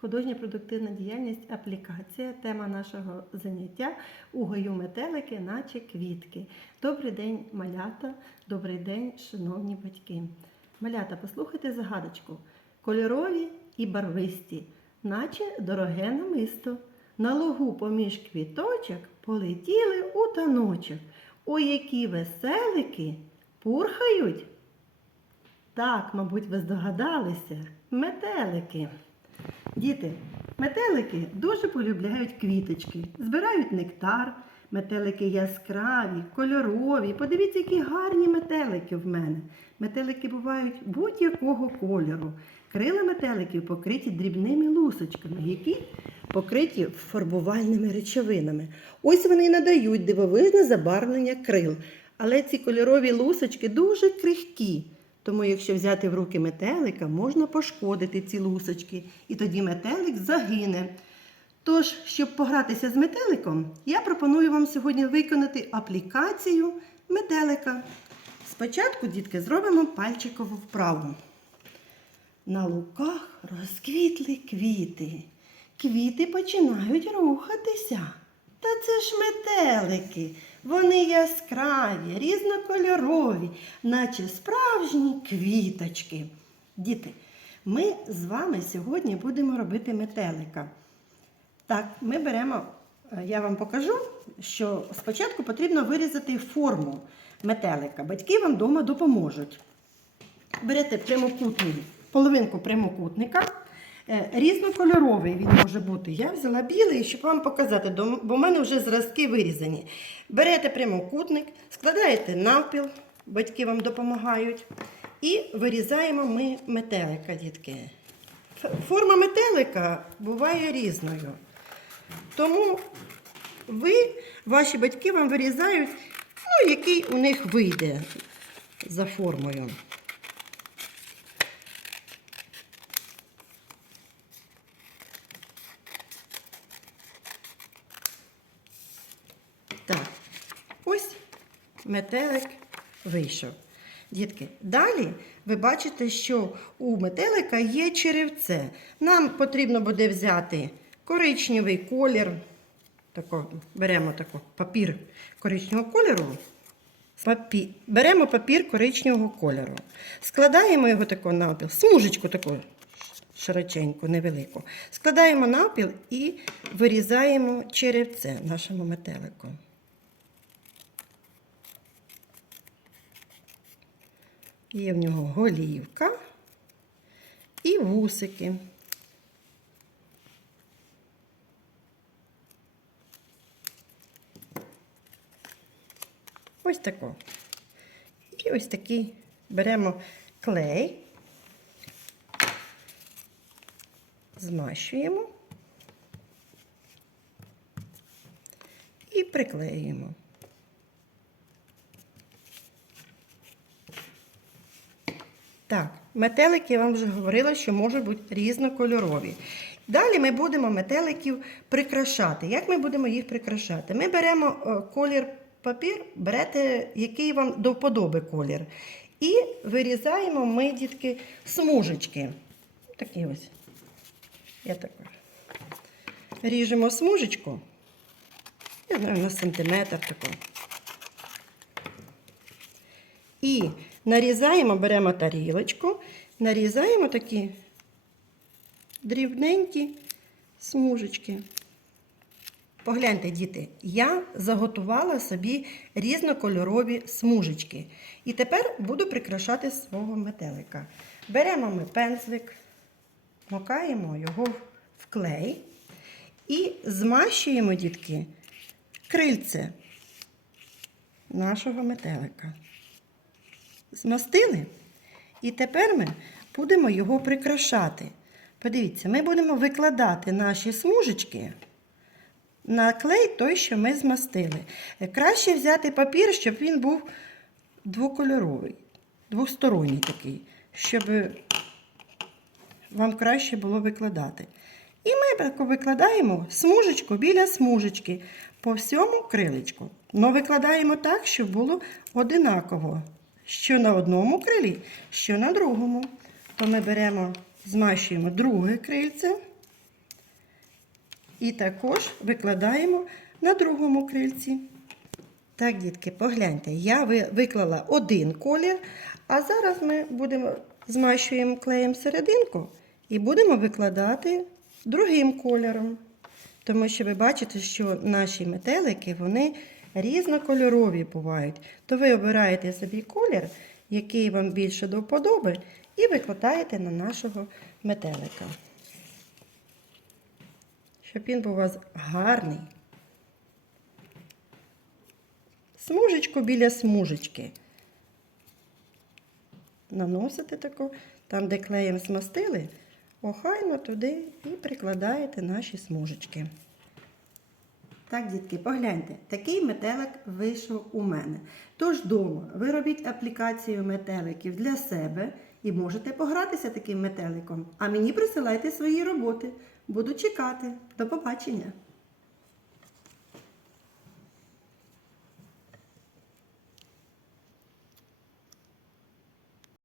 Художня продуктивна діяльність аплікація. Тема нашого заняття у гаю метелики, наче квітки. Добрий день, малята, добрий день, шановні батьки. Малята, послухайте загадочку. Кольорові і барвисті, наче дороге намисто. На лугу поміж квіточок полетіли у таночок. О, які веселики пурхають. Так, мабуть, ви здогадалися. Метелики. Діти, метелики дуже полюбляють квіточки, збирають нектар. Метелики яскраві, кольорові. Подивіться, які гарні метелики в мене. Метелики бувають будь-якого кольору. Крила метеликів покриті дрібними лусочками, які покриті фарбувальними речовинами. Ось вони і надають дивовижне забарвлення крил. Але ці кольорові лусочки дуже крихкі. Тому, якщо взяти в руки метелика, можна пошкодити ці лусочки, і тоді метелик загине. Тож, щоб погратися з метеликом, я пропоную вам сьогодні виконати аплікацію метелика. Спочатку, дітки, зробимо пальчикову вправу. На луках розквітли квіти. Квіти починають рухатися. Та це ж метелики. Вони яскраві, різнокольорові, наче справжні квіточки. Діти, ми з вами сьогодні будемо робити метелика. Так, ми беремо, е, я вам покажу, що спочатку потрібно вирізати форму метелика. Батьки вам вдома допоможуть. Берете прямокутний, половинку прямокутника. Е, Різнокольоровий він може бути. Я взяла білий, щоб вам показати, бо в мене вже зразки вирізані. Берете прямокутник, складаєте навпіл, батьки вам допомагають. І вирізаємо ми метелика, дітки. Форма метелика буває різною. Тому ви, ваші батьки вам вирізають, ну, який у них вийде за формою. Так, ось метелик вийшов. Дітки, далі ви бачите, що у метелика є черевце. Нам потрібно буде взяти коричневий колір. Тако, беремо тако, папір коричневого кольору. Папі... Беремо папір коричневого кольору. Складаємо його тако навпіл, смужечку таку широченьку, невелику. Складаємо навпіл і вирізаємо черевце нашому метелику. Є в нього голівка і вусики. Ось тако. І ось такий беремо клей, змащуємо і приклеюємо. Так, метелики я вам вже говорила, що можуть бути різнокольорові. Далі ми будемо метеликів прикрашати. Як ми будемо їх прикрашати? Ми беремо е, колір папір, берете, який вам до вподоби колір. І вирізаємо ми, дітки, смужечки. Такі ось. Я так ріжемо смужечку. Я знаю, на сантиметр таку. І нарізаємо, беремо тарілочку, нарізаємо такі дрібненькі смужечки. Погляньте, діти, я заготувала собі різнокольорові смужечки. І тепер буду прикрашати свого метелика. Беремо ми пензлик, макаємо його в клей і змащуємо, дітки, крильце нашого метелика. Змастили? І тепер ми будемо його прикрашати. Подивіться, ми будемо викладати наші смужечки на клей той, що ми змастили. Краще взяти папір, щоб він був двокольоровий, двосторонній такий, щоб вам краще було викладати. І ми викладаємо смужечку біля смужечки по всьому крилечку. Но викладаємо так, щоб було одинаково. Що на одному крилі, що на другому. То ми беремо, змащуємо друге крильце І також викладаємо на другому крильці. Так, дітки, погляньте, я виклала один колір, а зараз ми будемо змащуємо клеєм серединку і будемо викладати другим кольором. Тому що ви бачите, що наші метелики вони різнокольорові бувають. То ви обираєте собі колір, який вам більше до вподоби, і викладаєте на нашого метелика. Щоб він був у вас гарний. Смужечку біля смужечки. Наносите таку, там, де клеєм змастили, охайно туди і прикладаєте наші смужечки. Так, дітки, погляньте, такий метелик вийшов у мене. Тож дома ви робіть аплікацію метеликів для себе і можете погратися таким метеликом. А мені присилайте свої роботи. Буду чекати. До побачення!